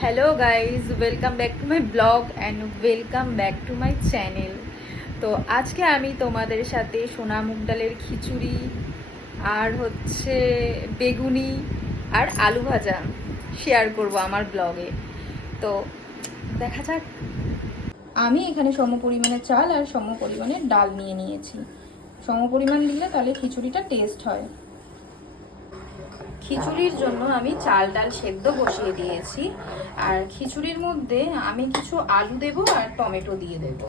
Hello guys, welcome back to my blog and welcome back to my channel. তো আজকে আমি তোমাদের সাথে সোনা মুগ ডালের খিচুড়ি আর হচ্ছে বেগুনি আর আলু ভাজা শেয়ার করব আমার ব্লগে। তো দেখা যাক। আমি এখানে সম পরিমাণে চাল আর সম পরিমাণে ডাল নিয়ে নিয়েছি। সম পরিমাণ দিলে তাহলে খিচুড়িটা টেস্ট হয়। খিচুড়ির জন্য আমি চাল ডাল সেদ্ধ বসিয়ে দিয়েছি, আর খিচুড়ির মধ্যে আমি কিছু আলু দেব আর টমেটো দিয়ে দেব।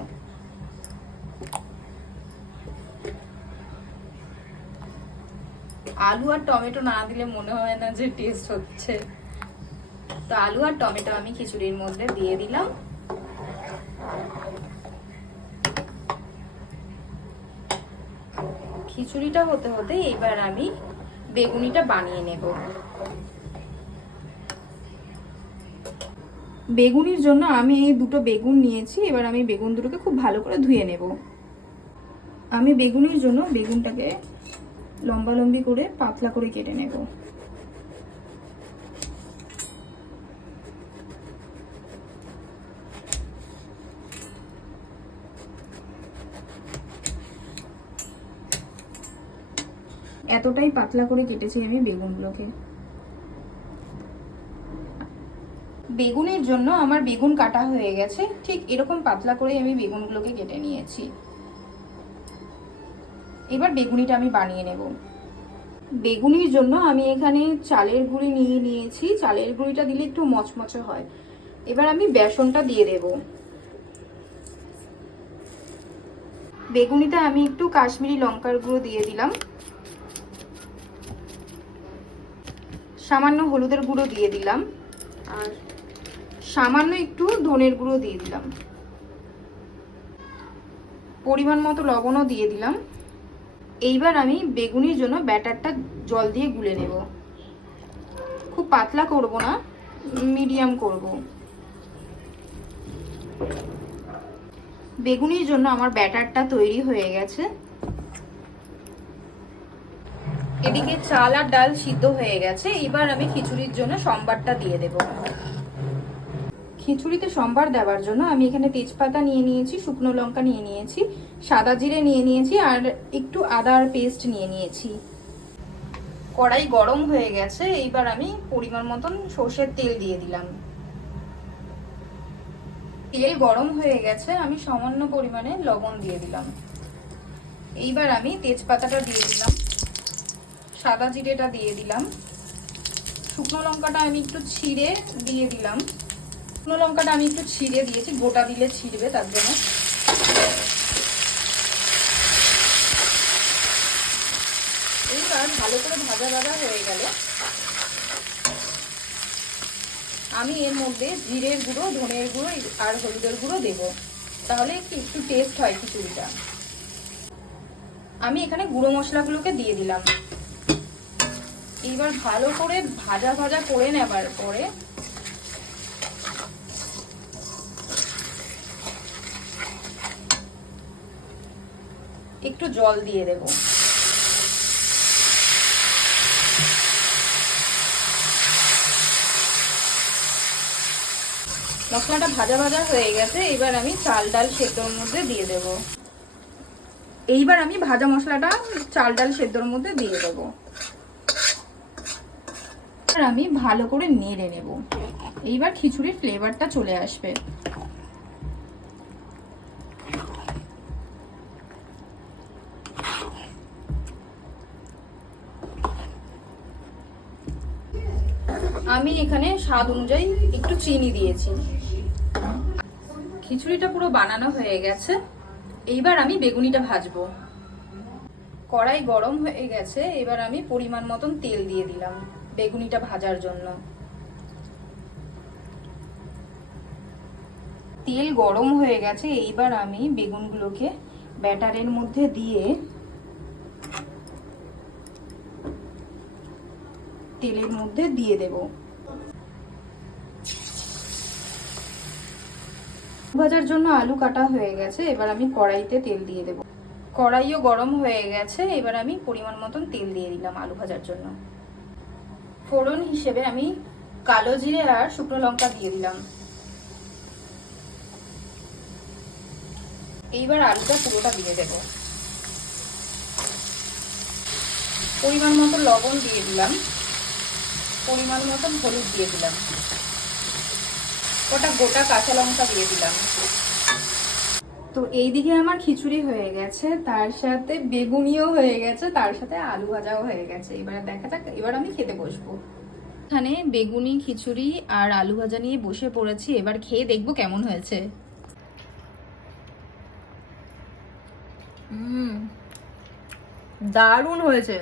আলু আর টমেটো না দিলে মনে হয় না যে টেস্ট হচ্ছে, তো আলু আর টমেটো আমি খিচুড়ির মধ্যে দিয়ে দিলাম। খিচুড়িটা হতে হতে এবার আমি বেগুনিটা বানিয়ে নেব। বেগুনির জন্য আমি এই দুটো বেগুন নিয়েছি। এবার আমি বেগুন দুটোকে খুব ভালো করে ধুয়ে নেব। আমি বেগুনির জন্য বেগুনটাকে লম্বা লম্বি করে পাতলা করে কেটে নেব। এতটাই পাতলা করে কেটেছি আমি বেগুনগুলোকে। বেগুনের জন্য আমার বেগুন কাটা হয়ে গেছে, ঠিক এরকম পাতলা করে আমি বেগুনগুলোকে কেটে নিয়েছি। এবার বেগুনিটা আমি বানিয়ে নেব। বেগুনির জন্য আমি এখানে চালের গুঁড়ি নিয়ে নিয়েছি। চালের গুঁড়িটা দিলে একটু মচমচে হয়। এবার আমি বেসনটা দিয়ে দেব। বেগুনিটা আমি একটু কাশ্মীরি লঙ্কার গুঁড়ো দিয়ে দিলাম, সামান্য হলুদের গুঁড়ো দিয়ে দিলাম, আর সামান্য একটু ধনের গুঁড়ো দিয়ে দিলাম, পরিমাণ মতো লবণও দিয়ে দিলাম। এইবার আমি বেগুনির জন্য ব্যাটারটা জল দিয়ে গুলে নেব। খুব পাতলা করব না, মিডিয়াম করব। বেগুনির জন্য আমার ব্যাটারটা তৈরি হয়ে গেছে। এদিকে চাল আর ডাল সিদ্ধ হয়ে গেছে। এবার আমি খিচুড়ির জন্য সম্বারটা দিয়ে দেব। খিচুড়িতে সম্বার দেওয়ার জন্য আমি এখানে তেজপাতা নিয়ে নিয়েছি, শুকনো লঙ্কা নিয়ে নিয়েছি, সাদা জিরে নিয়ে নিয়েছি, আর একটু আদার পেস্ট নিয়ে নিয়েছি। কড়াই গরম হয়ে গেছে। এইবার আমি পরিমাণ মতন সর্ষের তেল দিয়ে দিলাম। তেল গরম হয়ে গেছে, আমি সামান্য পরিমাণে লবণ দিয়ে দিলাম। এইবার আমি তেজপাতাটা দিয়ে দিলাম, সাদা জিরেটা দিয়ে দিলাম, শুকনো লঙ্কাটা আমি একটু ছিঁড়ে দিয়ে দিলাম। শুকনো লঙ্কাটা আমি একটু ছিঁড়ে দিয়েছি, গোটা দিলে ছিঁড়বে তার জন্য। এইবার ভালো করে ভাজা ভাজা হয়ে গেলে আমি এর মধ্যে জিরের গুঁড়ো, ধনের গুঁড়ো আর হলুদের গুঁড়ো দেব, তাহলে একটু টেস্ট হয় খিচুড়িটা। আমি এখানে গুঁড়ো মশলাগুলোকে দিয়ে দিলাম। এইবার ভালো করে ভাজা ভাজা করে নেবার পরে একটু জল দিয়ে দেব। মশলাটা ভাজা ভাজা হয়ে গেছে। এবার আমি চাল ডাল সেদ্ধর মধ্যে দিয়ে দেব। এইবার আমি ভাজা মশলাটা চাল ডাল সেদ্ধর মধ্যে দিয়ে দেব। আর আমি ভালো করে নেড়ে নেব। এইবার খিচুড়ির ফ্লেভারটা চলে আসবে। আমি এখানে স্বাদ অনুযায়ী একটু চিনি দিয়েছি। খিচুড়িটা পুরো বানানো হয়ে গেছে। এইবার আমি বেগুনিটা ভাজবো। কড়াই গরম হয়ে গেছে। এবার আমি পরিমাণ মতন তেল দিয়ে দিলাম বেগুনিটা ভাজার জন্য। তেল গরম হয়ে গেছে। এইবার আমি বেগুনগুলোকে ব্যাটারের মধ্যে দিয়ে তেলের মধ্যে দিয়ে দেব। ভাজার জন্য আলু কাটা হয়ে গেছে। এবার আমি কড়াইতে তেল দিয়ে দেব। কড়াইও গরম হয়ে গেছে। এবার আমি পরিমাণ মতন তেল দিয়ে দিলাম আলু ভাজার জন্য। ফোড়ন হিসেবে আমি কালো জিরে আর শুকনো লঙ্কা দিয়ে দিলাম। এইবার আলুটা পুরোটা দিয়ে দেব। পরিমাণ মতো লবণ দিয়ে দিলাম, পরিমাণ মতো হলুদ দিয়ে দিলাম, গোটা কাঁচা লঙ্কা দিয়ে দিলাম। তো এইদিকে আমার খিচুড়ি হয়ে গেছে, তার সাথে বেগুনিও হয়ে গেছে, তার সাথে আলু ভাজাও হয়ে গেছে। এবারে দেখা যাক, এবার আমি খেতে বসবো। এখানে বেগুনি, খিচুড়ি আর আলু ভাজা নিয়ে বসে পড়েছি। এবার খেয়ে দেখবো কেমন হয়েছে। দারুণ হয়েছে।